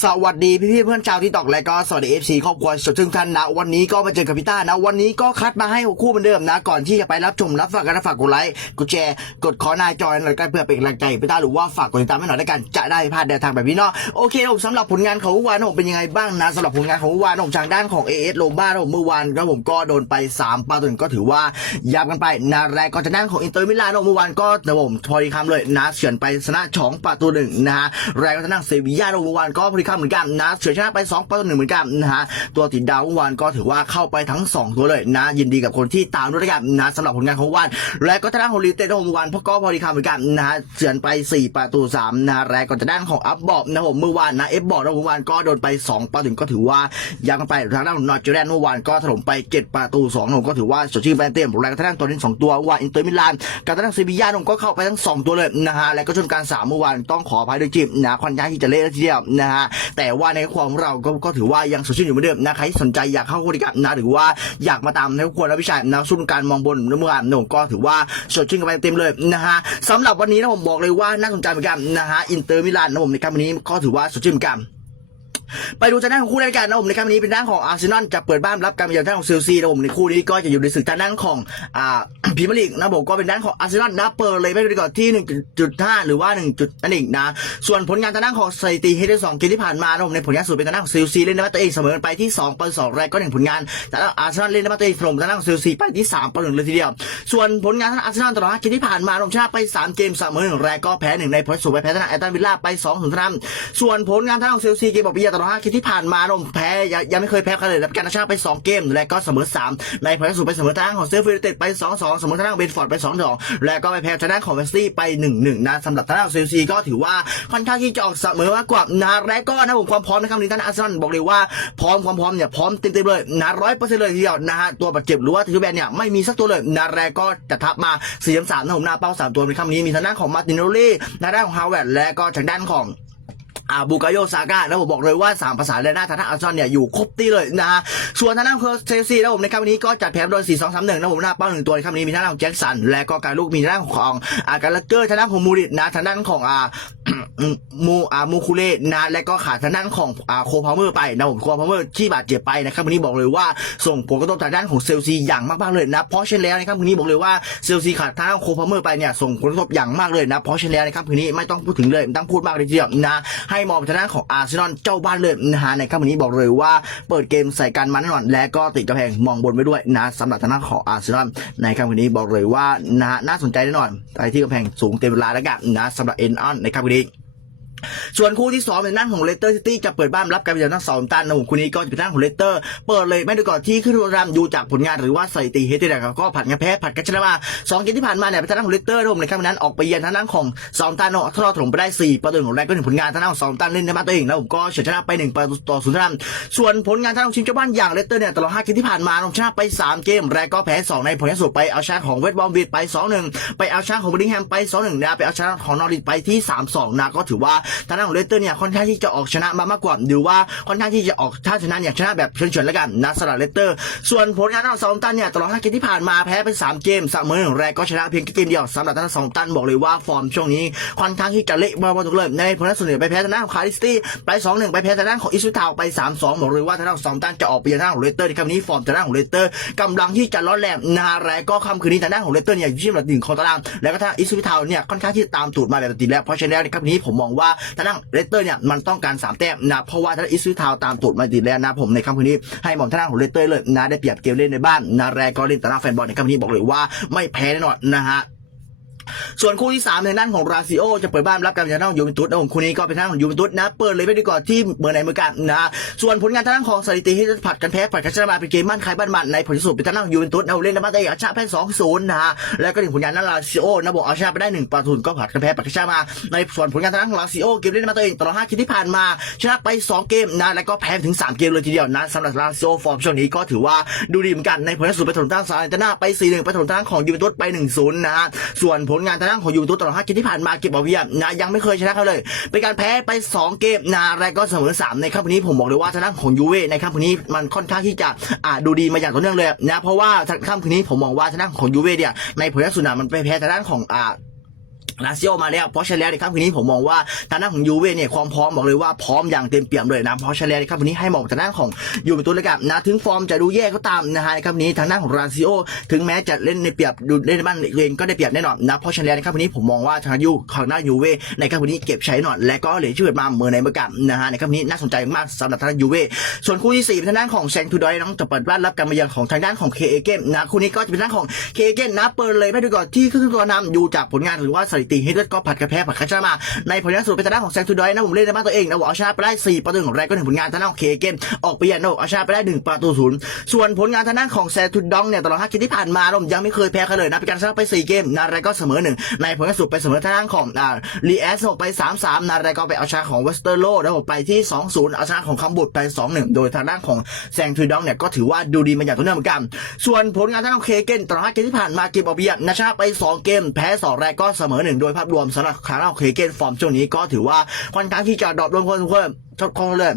สวัสดีพี่พี่เพื่อนชาวที่ตอกและก็สวัสดีเอฟซีครอบครัวสดทึ่งท่านนะ วันนี้ก็มาเจอกับพี่ต้านะ วันนี้ก็คัดมาให้หกคู่เหมือนเดิมนะ ก่อนที่จะไปรับชมรับฟังกันนะฝากกดไลค์กดแชร์กดขอหน้าจอยหน่อยกันเพื่อเป็นกำลังใจพี่ต้าหรือว่าฝากกดติดตามให้หน่อยด้วยกันจะได้ไม่พลาดแนวทางแบบนี้เนาะโอเคผมสำหรับผลงานของเมื่อวานผมเป็นยังไงบ้างนะสำหรับผลงานของเมื่อวานผมทางด้านของ AS โลบ้านะผมเมื่อวานก็ผมก็โดนไป3ประตูก็ถือว่ายับกันไปนะแรกก็จะด้านของอินเตอร์มิลานนะเมื่อวานก็นะผมพอดีคำเลยนะเฉือนไปชนะสองประตูหนึ่งนะฮะแรกก็จะนั่งเซบีย่าเมื่อวานก็พอดีคำเหมือนกันนะเฉือนชนะไป2ประตูหนึ่งเหมือนกันนะฮะตัวติดดาวเมื่อวานก็ถือว่าเข้าไปทั้ง 2 ตัวเลยนะยินดีกับคนที่ตามด้วยกันนะสำหรับผลงานของเมื่อวานและก็ทางด้านของลีเต็ดนะผมเมื่อวานพวกก็พอดีคำเหมือนกันนะฮะเฉือนไป 4 ประตู3นะแรกก็จะด้านของอัพบอบนะผมเมื่อวานนะเอฟบอร์ดนะผมเมื่อวานก็โดนไป 2 ประตูก็ถือว่ายังไปทางด้านนอร์จอร์แลนด์เมื่อวานก็ถล่มไป 7 ประตู2ผมก็ถือว่าสดชื่นแฟนเต็มแรกก็ทางด้านตัวนี้สองตัวว่าอินเตอร์มิลานกับทางด้านเซบีย่าผมก็เข้าไปทั้งสองตัวเลยนะฮะและก็ชนการสามเมื่อวานต้องขออภัยด้วยจิมนะค่อนข้างที่จะเละทีเดียวนะฮะแต่ว่าในความเราก็ก็ถือว่ายังสดชื่นอยู่เหมือนเดิมนะใครที่สนใจอยากเข้าบริการนะหรือว่าอยากมาตามในควรนะพี่ชายนะสุนการมองบนเมื่อวานผมก็ถือว่าสดชื่นกันไปเต็มเลยนะฮะสำหรับวันนี้นะผมบอกเลยว่าน่าสนใจเหมือนกันนะฮะอินเตอร์มิลานนะผมในครั้งนี้ก็ถือว่าสดชื่นเหมือนกัน ไปดูทางด้านของคู่รายการนะผมในครั้งนี้เป็นด้านของอาร์เซนอลจะเปิดบ้านรับการมาเยือนทางของเซลซีนะผมในคู่นี้ก็จะอยู่ในศึกทางด้านของอ่าพรีเมียร์ลีกนะผมก็เป็นด้านของอาร์เซนอลนะเปิดเลยไม่ดูดีก่อนที่ 1.5 หรือว่า1จุดนั่นเองนะส่วนผลงานทางด้านของสถิติเฮดสองเกมที่ผ่านมานะผมในผลงานสุดเป็นทางด้านของเซลซีเล่นในบ้าตัวเองเสมอไปที่2ต่อ2แรกก็หนึ่งผลงานแต่แล้วอาร์เซนอลเล่นในบ้าตัวเองถล่มทางด้านของเซลซีไปที่3ต่อ1เลยทีเดียว ส่วนผลงานทางอาร์เซนอลตลอด5เกมที่ผ่านมาผมชนะไป 3 เกมเสมอหนึ่งแรกก็แพ้หนึ่งในผลสุดไปแพ้ทางด้านแอตตันวิลล่าไป2ถึงทางส่วนผลงานทางด้านของเซลซีเกมบอกไปเบียตลอด5เกมที่ผ่านมาผมแพ้ยังยังไม่เคยแพ้ใครเลยรับการชนะไป 2 เกม และก็เสมอ 3 ในผลสุดไปเสมอทางด้าของเซฟฟิลเต็ดไป 2-2 เสมอทางด้าของเบนฟอร์ดไป 2-2 และก็ไปแพ้ทางด้านของเวสตี้ไป 1-1 นะสำหรับทางด้านของเซลซีก็ถือว่าค่อนข้างที่จะออกเสมอมากกว่านะและก็นะผมความพร้อมในครั้งนี้ท่านอาร์เซนอลบอกเลยว่าพร้อมความพร้อมเนี่ยพร้อมเต็มๆเลยนะร้อยเปอร์เซ็นต์เลยทีเดียวนะฮะตัวบาดเจ็บหรือว่าทีมแบนเนี่ยไม่มีสักตัวเลยนะและก็จะทับมา4 3นะผมหน้าเป้าสามตัวในครั้งนี้มีทางด้านของมาร์ตินโนลี่ทางด้านของฮาวเวิร์ดและก็ทางด้านของ อ่าบูกาโยซาก้าแล้วผมบอกเลยว่า 3 ภาษาเลยนะทางด้านอาร์เซนอลเนี่ยอยู่ครบตีเลยนะฮะส่วนทางด้านของเชลซีนะผมในครั้งนี้ก็จัดแผนโดย 4 2 3 1นะผมหน้าเป้าหนึ่งตัวในครั้งนี้มีทางด้านของแจ็คสัน และก็การลูกมีทางด้านของอ่าการลักเกอร์ทางด้านของมูริตนะทางด้านของอ่ามูอามูคูเล่นะและก็ขาดทางด้านของอ่าโคพาวเมอร์ไปนะผมโคพาวเมอร์ที่บาดเจ็บไปนะครับวันนี้บอกเลยว่าส่งผลกระทบทางด้านของเซลซีอย่างมากๆเลยนะเพราะเช่นแล้วนะครับวันนี้บอกเลยว่าเซลซีขาดทางด้านโคพาวเมอร์ไปเนี่ยส่งผลกระทบอย่างมากเลยนะเพราะเช่นแล้วนะครับวันนี้ไม่ต้องพูดถึงเลยต้องพูดมากเลยทีเดียวนะให้มองไปทางด้านของอาร์เซนอลเจ้าบ้านเลยนะฮะในครับวันนี้บอกเลยว่าเปิดเกมใส่กันมาแน่นอนและก็ติดกระแพงมองบนไว้ด้วยนะสำหรับทางด้านของอาร์เซนอลในครับวันนี้บอกเลยว่านะน่าสนใจแน่นอนไปที่กระแพงสูงเต็มเวลาแล้วกันนะสำหรับเอ็นออนในครับวันนี้ ส่วนคู่ที่สองเป็นด้านของเลสเตอร์ซิตี้จะเปิดบ้านรับการเยือนทั้งสองตันนะผมคู่นี้ก็จะเป็นด้านของเลสเตอร์เปิดเลยไม่ดูก่อนที่ขึ้นรามดูจากผลงานหรือว่าสถิติเฮดเดอร์ก็ผัดกันแพ้ผัดกันชนะมาสองเกมที่ผ่านมาเนี่ยเป็นทางด้านของเลสเตอร์นะผมในครั้งนั้นออกไปเยือนทางด้านของสองตันเนาะทะเลาะถล่มไปได้สี่ประตูของแรกก็หนึ่งผลงานทางด้านของสองตันเล่นในบ้านตัวเองแล้วผมก็เฉือนชนะไปหนึ่งประตูต่อศูนย์ทางด้านส่วนผลงานทางด้านของทีมเจ้าบ้านอย่างเลสเตอร์เนี่ยตลอดห้าเกมที่ผ่านมาชนะไปสามเกมแรกก็แพ้สองในผลงานสุดไปเอาชนะของเวสต์บอมบีดไปสองหนึ่งไปเอาชนะของบริงแฮมไปสองหนึ่งนะไปเอาชนะของนอริทไปที่สามสองนะก็ถือว่าทางด้านของเลสเตอร์เนี่ยค่อนข้างที่จะออกชนะมามากกว่าหรือว่าค่อนข้างที่จะออกถ้าชนะเนี่ยชนะแบบเฉือนๆแล้วกันนะสำหรับเลสเตอร์ ส่วนผลงานทางสองตันเนี่ยตลอดห้าเกมที่ผ่านมาแพ้ไปสามเกมเสมอหนึ่งแรกก็ชนะเพียงแค่เกมเดียวสำหรับทางสองตันบอกเลยว่าฟอร์มช่วงนี้ค่อนข้างที่จะเละมากๆทุกเลยในผลงานส่วนใหญ่ไปแพ้ทางด้านของคาริสตี้ไปสองหนึ่งไปแพ้ทางด้านของอิสราเอลไปสามสองบอกเลยว่าทางด้านของสองตันจะออกไปทางด้านของเลสเตอร์ในครั้งนี้ฟอร์มทางด้านของเลสเตอร์กำลังที่จะร้อนแรงนะแรกก็ค่ำคืนนี้ทางด้านของเลสเตอร์เนี่ยอยู่ที่อันดับหนึ่งของตารางแล้วก็ทางอิสราเอลเนี่ยค่อนข้างที่ตามตูดมาแบบติดแล้วเพราะฉะนั้นในครั้งนี้ผมมองว่าทางด้านเลสเตอร์เนี่ยมันต้องการสามแต้มนะเพราะว่าทางด้านอิสวิทาวตามตูดมาติดแล้วนะผมในครั้งนี้ให้หมอมทางด้านของเลสเตอร์เลยนะได้เปรียบเกมเล่นในบ้านนะแรกก็เล่นแต่ละแฟนบอลในครั้งนี้บอกเลยว่าไม่แพ้แน่นอนนะฮะ ส่วนคู่ที่ 3 ในด้านของราซิโอจะเปิดบ้านรับการจากทางด้านของยูเวนตุสนะผมคู่นี้ก็เป็นทางด้านของยูเวนตุสนะเปิดเลยไม่ดีกว่าที่เบอร์ไหนเมื่อกันนะส่วนผลงานทางด้านของสถิติที่จะผัดกันแพ้ผัดกันชนะมาเป็นเกมบ้านใครบ้านมันในผลที่สุดเป็นทางด้านของยูเวนตุสเอาเล่นในบ้านตัวเอาชนะแพ้สองศูนย์นะฮะแล้วก็ถึงผลงานนั้นราซิโอนะบอกเอาชนะไปได้หนึ่งประตูก็ผัดกันแพ้ผัดกันชนะมา ในส่วนผลงานทางด้านของราซิโอเกมเล่นในบ้านตัวเองตลอดห้าเกมที่ผ่านมาชนะไปสองเกมนะแล้วก็แพ้ถึงสามเกมเลยทีเดียวนะสำหรับราซิโอฟอร์มช่วงนี้ก็ถือว่าดูดีเหมือนกันในผลที่สุดไปถล่มทางซาเลนตาน่าไปสี่หนึ่งไปถล่มทางของยูเวนตุสไปหนึ่งศูนย์นะฮะส่วนผผลงานทางด้านของยูเวนตุสตลอดห้าเกมที่ผ่านมาเก็บเอาเวียนะยังไม่เคยชนะเขาเลย เป็นการแพ้ไป 2 เกมนะแล้วก็เสมอ 3 ในครั้งนนี้ผมบอกเลยว่าทางด้านของยูเว่ในครั้งนนี้มันค่อนข้างที่จะอ่าดูดีมาอย่างต่อเนื่องเลยนะเพราะว่าค่ำคืนนี้ผมมองว่าทางด้านของยูเว่เนี่ยในผลงานสุดนะมันไปแพ้ทางด้านของอ่า ลาซิโอมาแล้ว เพราะฉะนั้นแล้วในค่ำคืนนี้ผมมองว่าทางด้านของยูเว่เนี่ยความพร้อมบอกเลยว่าพร้อมอย่างเต็มเปี่ยมเลยนะเพราะฉะนั้นแล้วในค่ำคืนนี้ให้มองทางด้านของยูเวนตุสเลยกันนะถึงฟอร์มจะดูแย่ก็ตามนะฮะในค่ำคืนนี้ทางด้านของลาซิโอถึงแม้จะเล่นในเปรียบดูเล่นในบ้านเองก็ได้เปรียบแน่นอนนะเพราะฉะนั้นแล้วในค่ำคืนนี้ผมมองว่าทางยูของหน้ายูเว่ในค่ำคืนนี้เก็บใช้หน่อยและก็เหลือชื่อมาเมื่อในเมื่อกันนะฮะในค่ำคืนนี้น่าสนใจมากสำหรับทางด้านยูเว่ส่วนคู่ที่สี่ทางด้านของแซงทูดอยน้องจะเปิดบ้านรับการมาเยือนของทางด้านของเคเอเกมนะคู่นี้ก็จะเป็นทางด้านของเคเอเกมนะเปิดเลยไม่ดูก่อนที่ครึ่งตัวนำอยู่จากผลงานหรือว่าสถิติเฮดเก็ผัดกระแพ้ผัดกระชนะมา ในผลงานสุดเป็นทางด้านของแซงทูดอยนะผมเล่นในบ้านตัวเองนะผมเอาชนะไปได้4ประตูของแรกก็ถึงผลงานทางด้านของเคเกมออกไปยันโนเอาชนะไปได้1ประตูศูนย์ส่วนผลงานทางด้านของแซงทูดองเนี่ยตลอด5เกมที่ผ่านมาผมยังไม่เคยแพ้ใครเลยนะเป็นการชนะไป4เกมนาไรก็เสมอหนึ่งในผลงานสุดไปเสมอทางด้านของอ่าลีแอสออกไป3-3นาไรก็ไปเอาชนะของเวสเตอร์โลแล้วผมไปที่2-0เอาชนะของคัมบุตไป2-1โดยทางด้านของแซงทูดองเนี่ยก็ถือว่าดูดีมาอย่างต่อเนื่องเหมือนกันส่วนผลงานทางด้านของเคเกนตลอด5เกมที่ผ่านมาเกมออกเบียนะชนะไปสองเกมแพ้สองแรกก็เสมอหนึ่งโดยภาพรวมสำหรับคารานขอเคเกนฟอร์มช่วงนี้ก็ถือว่าค่อนข้างที่จะดรอปลงพอสมควรชดคอเลย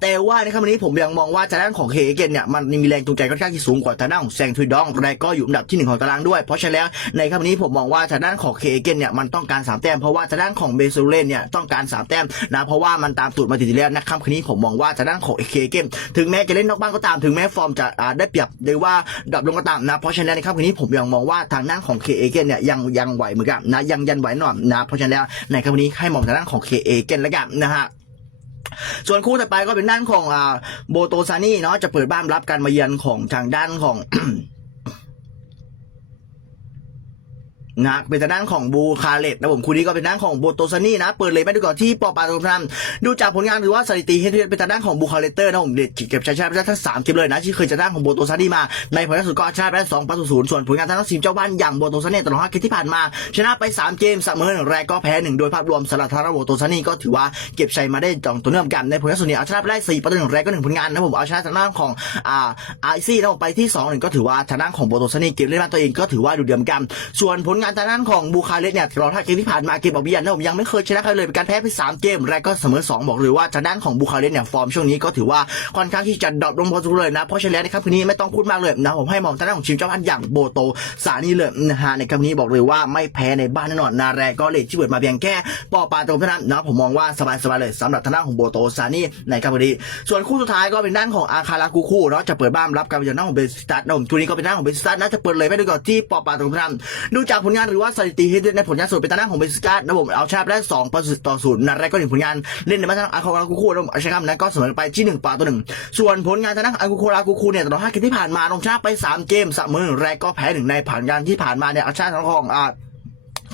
แต่ว่าในครั้งนี้ผมยังมองว่าทางด้านของเคเกนเนี่ยมันมีแรงจูงใจค่อนข้างที่สูงกว่าทางด้านของแซงทุยดองและก็อยู่อันดับที่หนึ่งของตารางด้วย เพราะฉะนั้นแล้วในครั้งนี้ผมมองว่าทางด้านของเคเกนเนี่ยมันต้องการสามแต้มเพราะว่าทางด้านของเบซูเลนเนี่ยต้องการสามแต้มนะเพราะว่ามันตามตูดมาติดแล้วนะครับคืนนี้ผมมองว่าทางด้านของเคเกนถึงแม้จะเล่นนอกบ้านก็ตามถึงแม้ฟอร์มจะได้เปรียบหรือว่าดับลงก็ตามนะเพราะฉะนั้นในค่ำคืนนี้ผมยังมองว่าทางด้านของเคเกนเนี่ยยังยังไหวเหมือนกันนะยังยันไหวหน่อยนะเพราะฉะนั้นแล้วในค่ำคืนนี้ให้มองทางด้านของเคเกนแล้วกันนะฮะ ส่วนคู่ต่อไปก็เป็นด้านของอ่าโบโตซานี่เนาะจะเปิดบ้านรับการมาเยือนของทางด้านของ นะเป็นทางด้านของบูคาเลตนะผมคู่นี้ก็เป็นด้านของโบโตซานี่นะเปิดเลยไม่ดูก่อนที่ปอปาโตพรัมดูจากผลงานหรือว่าสถิติเฮดเป็นทางด้านของบูคาเลเตอร์นะผมเด็ดเก็บชัยชนะไปได้ทั้งสามเกมเลยนะที่เคยจะด้านของโบโตซานี่มาในผลงานสุดก็ชนะไปได้สองประตูศูนย์ส่วนผลงานทางด้านทีมเจ้าบ้านอย่างโบโตซานี่ตลอดห้าเกมที่ผ่านมาชนะไปสามเกมเสมอหนึ่งแรกก็แพ้หนึ่งโดยภาพรวมสำหรับทางด้านโบโตซานี่ก็ถือว่าเก็บชัยมาได้จองตัวเนื่องกันในผลงานส่วนนี้เอาชนะไปได้สี่ประตูหนึ่งแรกก็หนึ่งผลงานนะผมเอาชนะทางด้านของอ่าไอซี่นะผมไปที่สองหนึ่งก็ถือว่าทางด้านของโบโตซานี่เกมเล่นบ้าตัวเองก็ถือว่าดูเดือดกันส่วนผลงานทางด้านของบูคาเลสเนี่ยตลอดห้าเกมที่ผ่านมาเกมออกเบียนนะผมยังไม่เคยชนะใครเลยเป็นการแพ้ไปสามเกมแรกก็เสมอสองบอกเลยว่าทางด้านของบูคาเลสเนี่ยฟอร์มช่วงนี้ก็ถือว่าค่อนข้างที่จะดรอปลงพอสมควรเลยนะเพราะฉะนั้นในครับคืนนี้ไม่ต้องพูดมากเลยนะผมให้มองทางด้านของทีมเจ้าบ้านอย่างโบโตสานี่เลยนะฮะในครั้งนี้บอกเลยว่าไม่แพ้ในบ้านแน่นอนนาแรกก็เลทที่เปิดมาเพียงแค่ปอปาตรงเท่านั้นนะผมมองว่าสบายๆเลยสำหรับทางด้านของโบโตซานี่ในครับคืนนี้ส่วนคู่สุดท้ายก็เป็นด้านของอาคารากูคูเนาะจะเปิดบ้านรับการเยือนด้าของเบสตัสนะผมทุนนี้ก็เป็นด้านของเบสตัสนะจะเปิดเลยไม่ดูก่อนที่ปอปาตรงเท่านั้นดูจากผลงานหรือว่าสถิติที่ในผลงานสุดเป็นตาหน้าของเบสตัสนะผมเอาชนะไปได้สองประตูต่อศูนย์นัดแรกก็ถึงผลงานเล่นในบ้านทางอาคาราคูคูนะผมเอาชนะนั้นก็เสมอไปที่หนึ่งปาตัวหนึ่งส่วนผลงานทางด้านอากูคูราคูคูเนี่ยตลอดห้าเกมที่ผ่านมาลงชนะไปสามเกมเสมอหนึ่งแรกก็แพ้หนึ่งในผ่านงานที่ผ่านมาเนี่ยเอาชนะทางของอ่า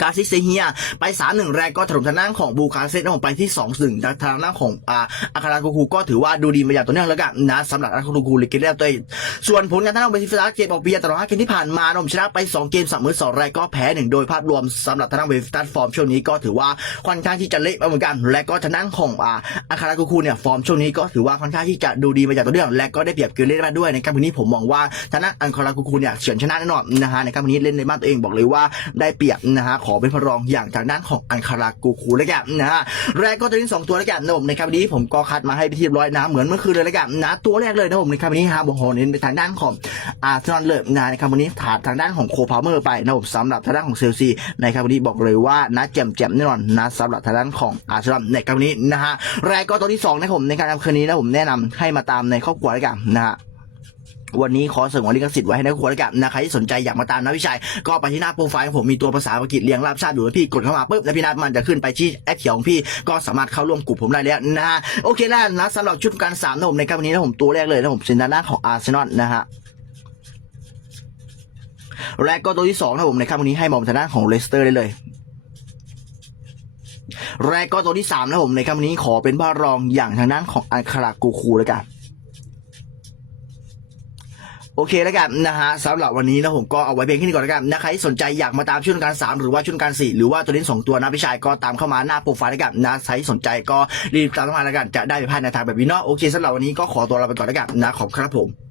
กาซิเซเฮียไปสามหนึ่งแรกก็ถล่มทางด้านของบูคาเซตนะผมไปที่สองหนึ่งทางด้านของอาอาคารากูคูก็ถือว่าดูดีมาอย่างต่อเนื่องแล้วกันนะสำหรับอาคารากูคูลิกิเลตัวเองส่วนผลงานทางด้านของเบซิฟิสเกมออกเบียตลอดห้าเกมที่ผ่านมาผมชนะไปสองเกมเสมอสองแรกก็แพ้หนึ่งโดยภาพรวมสำหรับทางด้านเบซิฟิสฟอร์มช่วงนี้ก็ถือว่าค่อนข้างที่จะเละเหมือนกัน และก็ทางด้านของอาอาคารากูคูเนี่ยฟอร์มช่วงนี้ก็ถือว่าค่อนข้างที่จะดูดีมาอย่างต่อเนื่อง และก็ได้เปรียบเกเล่มาด้วยในการวันนี้ผมมองว่าทางด้านอาคารากูคูเนี่ยเฉือนชนะแน่นอนนะฮะในการวันนี้เล่นในบ้านตัวเองบอกเลยว่าได้เปรียบนะฮะขอเป็นพระรองอย่างทางด้านของอังคารากูคูแล้วกันนะฮะแรกก็ตัวนี้สองตัวแล้วกันนะผมในครั้งนี้ผมก็คัดมาให้ไปที่ร้อยนะเหมือนเมื่อคืนเลยแล้วกันนะตัวแรกเลยนะผมในครั้งนี้ฮาบโฮเน้นไปทางด้านของอาร์เซนอลเลยนะในครั้งนี้ถาดทางด้านของโคพาเมอร์ไปนะผมสำหรับทางด้านของเซลซีในครั้งนี้บอกเลยว่านะแจ่มแจ่มแน่นอนนะสำหรับทางด้านของอาร์เซนอลในครั้งนี้นะฮะแรกก็ตัวที่สองนะผมในการทำคืนนี้นะผมแนะนำให้มาตามในครอบครัวแล้วกันนะฮะ วันนี้ขอเสริมวันลิขสิทธิ์ไว้ให้นักขวดแล้วกันนะใครที่สนใจอยากมาตามนะพี่ชัยก็ไปที่หน้าโปรไฟล์ของผมมีตัวภาษาอังกฤษเรียงราบชาติอยู่แล้วพี่กดเข้ามาปุ๊บแล้วพี่นัทมันจะขึ้นไปที่แอดเขียวของพี่ก็สามารถเข้าร่วมกลุ่มผมได้แล้วนะฮะโอเคแล้วนะสำหรับชุดการสามนะผมในครับวันนี้นะผมตัวแรกเลยนะผมเป็นดานหน้าของอาร์เซนอลนะฮะและก็ตัวที่สองนะผมในครับวันนี้ให้มองทางด้านของเลสเตอร์ได้เลยแรกก็ตัวที่สามนะผมในคำนี้ขอเป็นบ้ารองอย่างทางด้านของอันคารากูคูแล้วกัน โอเคแล้วกันนะฮะสำหรับวันนี้นะผมก็เอาไว้เพียงแค่นี้ก่อนแล้วกันนะใครที่สนใจอยากมาตามชุดการสามหรือว่าชุดการสี่หรือว่าตัวนี้สองตัวนะพี่ชายก็ตามเข้ามาหน้าโปรไฟล์แล้วกันนะใครสนใจก็รีบตามเข้ามาแล้วกันจะได้ไปพลาดในทางแบบนี้เนาะโอเคสำหรับวันนี้ก็ขอตัวลาไปก่อนแล้วกันนะขอบคุณครับผม